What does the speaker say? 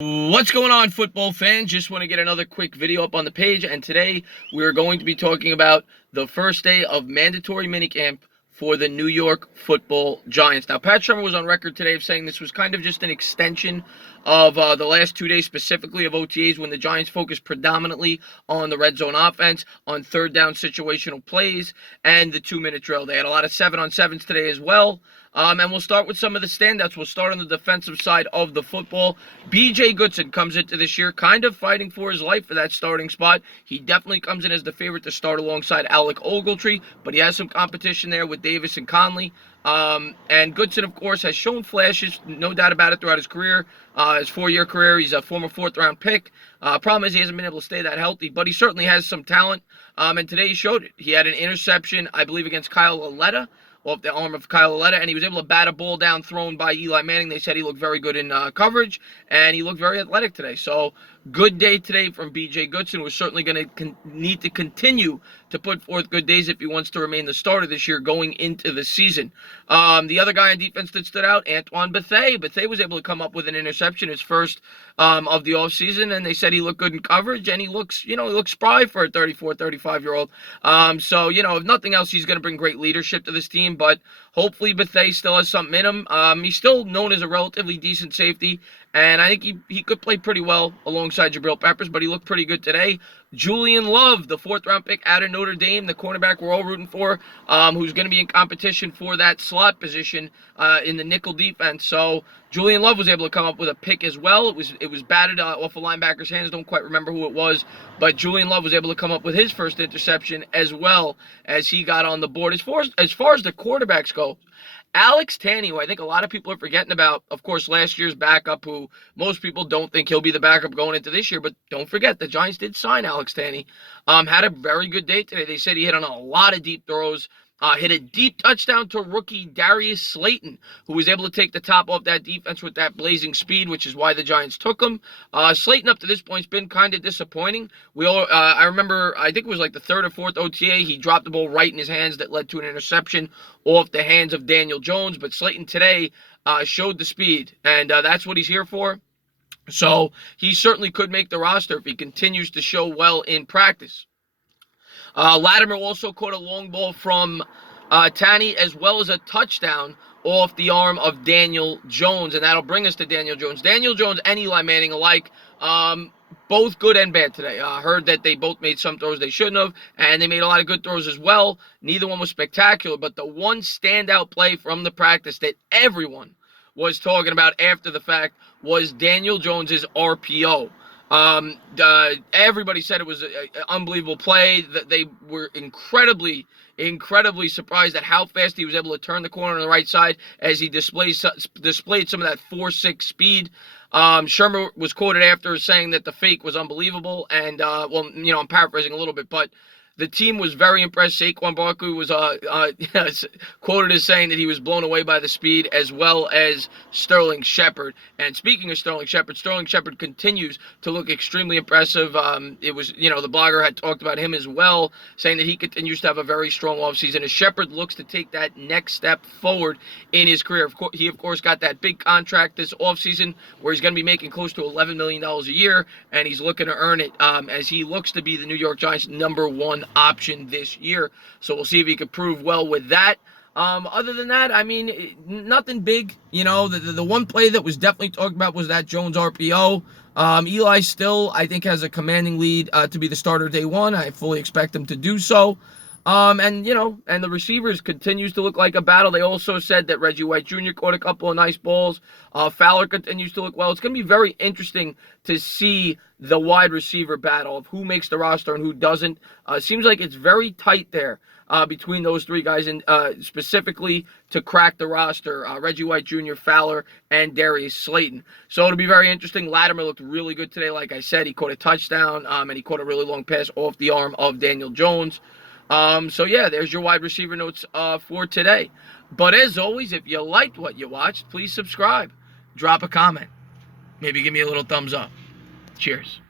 What's going on, football fans? Just want to get another quick video up on the page, and today we're going to be talking about the first day of mandatory minicamp for the New York Football Giants. Now, Pat Shermer was on record today of saying this was kind of just an extension of the last 2 days, specifically of OTAs, when the Giants focused predominantly on the red zone offense, on third down situational plays, and the 2-minute drill. They had a lot of 7-on-7s today as well. And we'll start with some of the standouts. We'll start on the defensive side of the football. B.J. Goodson comes into this year kind of fighting for his life for that starting spot. He definitely comes in as the favorite to start alongside Alec Ogletree, but he has some competition there with Davis and Conley. And Goodson, of course, has shown flashes, no doubt about it, throughout his career, his 4-year career. He's a former 4th-round pick. Problem is he hasn't been able to stay that healthy, but he certainly has some talent. And today he showed it. He had an interception, I believe, against Kyle Lauletta, off the arm of Kyle Lauletta, and he was able to bat a ball down thrown by Eli Manning. They said he looked very good in coverage, and he looked very athletic today. So, good day today from B.J. Goodson. We're certainly going to need to continue to put forth good days if he wants to remain the starter this year going into the season. The other guy on defense that stood out, Antoine Bethea. Bethea was able to come up with an interception, his first of the offseason, and they said he looked good in coverage, and he looks spry for a 34, 35-year-old. So, if nothing else, he's going to bring great leadership to this team, but hopefully Bethea still has something in him. He's still known as a relatively decent safety, and I think he could play pretty well alongside Jabril Peppers, but he looked pretty good today. Julien Love, the 4th-round pick out of Notre Dame, the cornerback we're all rooting for, who's going to be in competition for that slot position in the nickel defense. So Julien Love was able to come up with a pick as well. It was batted off a linebacker's hands. Don't quite remember who it was, but Julien Love was able to come up with his first interception as well as he got on the board. As far as the quarterbacks go, Alex Tanney, who I think a lot of people are forgetting about, of course, last year's backup, who most people don't think he'll be the backup going into this year, but don't forget, the Giants did sign Alex Tanney, had a very good day today. They said he hit on a lot of deep throws, hit a deep touchdown to rookie Darius Slayton, who was able to take the top off that defense with that blazing speed, which is why the Giants took him. Slayton, up to this point, has been kind of disappointing. I remember, I think it was like the 3rd or 4th OTA, he dropped the ball right in his hands that led to an interception off the hands of Daniel Jones, but Slayton today showed the speed, and that's what he's here for. So he certainly could make the roster if he continues to show well in practice. Latimer also caught a long ball from Tanney, as well as a touchdown off the arm of Daniel Jones, and that'll bring us to Daniel Jones. Daniel Jones and Eli Manning alike, both good and bad today. Heard that they both made some throws they shouldn't have, and they made a lot of good throws as well. Neither one was spectacular, but the one standout play from the practice that everyone was talking about after the fact was Daniel Jones's RPO. Everybody said it was an unbelievable play. That they were incredibly surprised at how fast he was able to turn the corner on the right side as he displayed some of that 4.6 speed. Shermer was quoted after saying that the fake was unbelievable, and I'm paraphrasing a little bit, but the team was very impressed. Saquon Barkley was quoted as saying that he was blown away by the speed, as well as Sterling Shepard. And speaking of Sterling Shepard continues to look extremely impressive. It was, the blogger had talked about him as well, saying that he continues to have a very strong offseason as Shepard looks to take that next step forward in his career. He, of course, got that big contract this offseason where he's going to be making close to $11 million a year, and he's looking to earn it as he looks to be the New York Giants' #1 option this year. So we'll see if he can prove well with that. Other than that, I mean, nothing big. The one play that was definitely talked about was that Jones RPO. Eli still, I think, has a commanding lead to be the starter day one. I fully expect him to do so. And the receivers continues to look like a battle. They also said that Reggie White Jr. caught a couple of nice balls. Fowler continues to look well. It's going to be very interesting to see the wide receiver battle of who makes the roster and who doesn't. Seems like it's very tight there between those three guys, and specifically to crack the roster, Reggie White Jr., Fowler, and Darius Slayton. So it'll be very interesting. Latimer looked really good today. Like I said, he caught a touchdown, and he caught a really long pass off the arm of Daniel Jones. So yeah, there's your wide receiver notes for today. But as always, if you liked what you watched, please subscribe. Drop a comment. Maybe give me a little thumbs up. Cheers.